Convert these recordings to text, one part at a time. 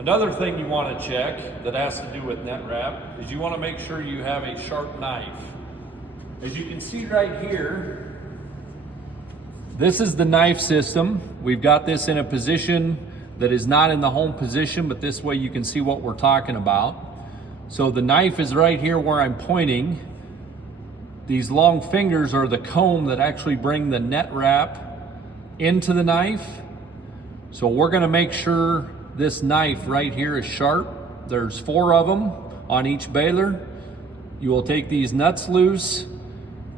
Another thing you want to check that has to do with Netwrap is you want to make sure you have a sharp knife. As you can see right here, this is the knife system. We've got this in a position that is not in the home position, but this way you can see what we're talking about. So the knife is right here where I'm pointing. These long fingers are the comb that actually bring the Netwrap into the knife. So we're gonna make sure this knife right here is sharp. There's 4 of them on each baler. You will take these nuts loose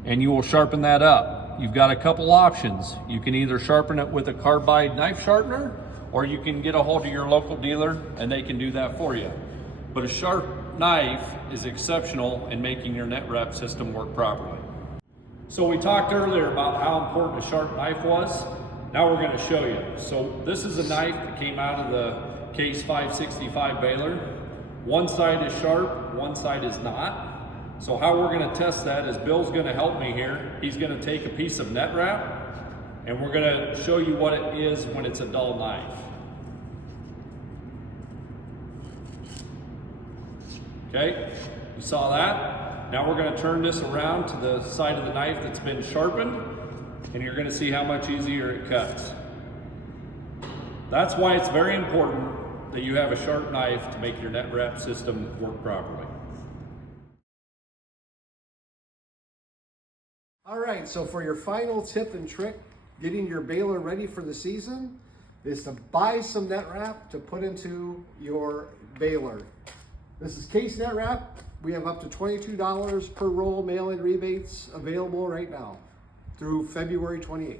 and you will sharpen that up. You've got a couple options. You can either sharpen it with a carbide knife sharpener, or you can get a hold of your local dealer and they can do that for you. But a sharp knife is exceptional in making your Netwrap system work properly. So we talked earlier about how important a sharp knife was. Now we're going to show you. So this is a knife that came out of the Case 565 baler. One side is sharp, one side is not. So how we're going to test that is Bill's going to help me here. He's going to take a piece of Netwrap and we're going to show you what it is when it's a dull knife. Okay, you saw that? Now we're going to turn this around to the side of the knife that's been sharpened, and you're going to see how much easier it cuts. That's why it's very important that you have a sharp knife to make your Netwrap system work properly. All right, so for your final tip and trick, getting your baler ready for the season, is to buy some Netwrap to put into your baler. This is Case Netwrap. We have up to $22 per roll mail-in rebates available right now through February 28th.